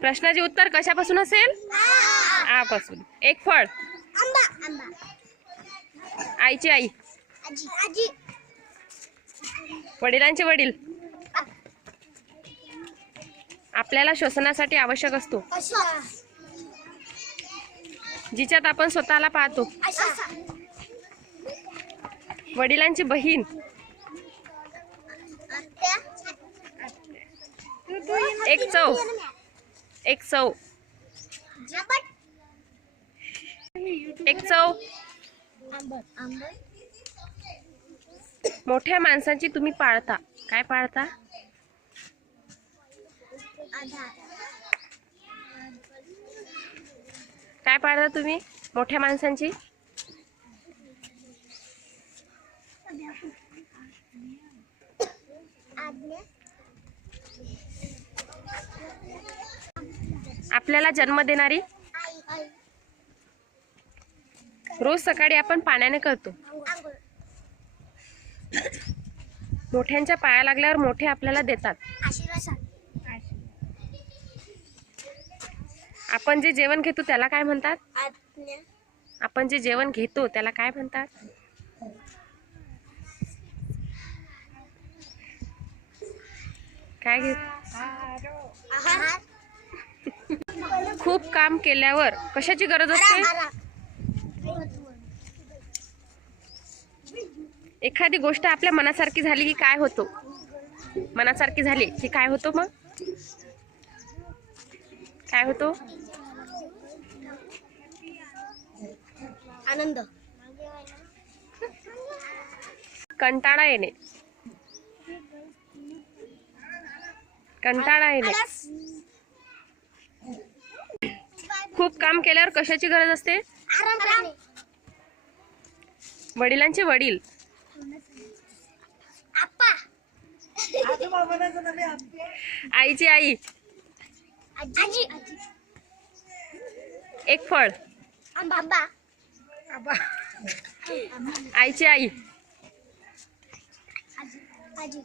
प्रश्नाचे उत्तर कशापासून असेल? आ पासून. एक फळ. आईची आई. वडिलांचे वडील. आपल्याला श्वसनासाठी आवश्यक असतो. जिच्यात आपण स्वतःला पाहतो. वडिलांची बहीण. एक चव. एक चव. एक चव. मोठ्या माणसांची तुम्ही पाळता. काय पाळता? काय पाळता तुम्ही मोठ्या माणसांची? आपल्याला जन्म देणारी. रोज सकाळी आपण पाण्याने करतो. मोठ्यांच्या पाया लागल्यावर मोठे आपल्याला देतात. आपण जे जेवण घेतो त्याला काय म्हणतात? आपण जे जेवण घेतो त्याला काय म्हणतात? काय घेत? खूप काम केल्यावर कशाची गरज असते? एखादी गोष्ट आपल्या मनासारखी झाली की काय होतो? मनासारखी झाली की काय होतो? मग काय होतो? आनंद. कंटाळा येणे. कंटाळा येणे. खूप काम केल्यावर कशाची गरज असते? आराम करणे. वडिलांचे वडील. आप्पा. आईची आई. आजी. एक फळ. आंबा. आईची आई. आजी.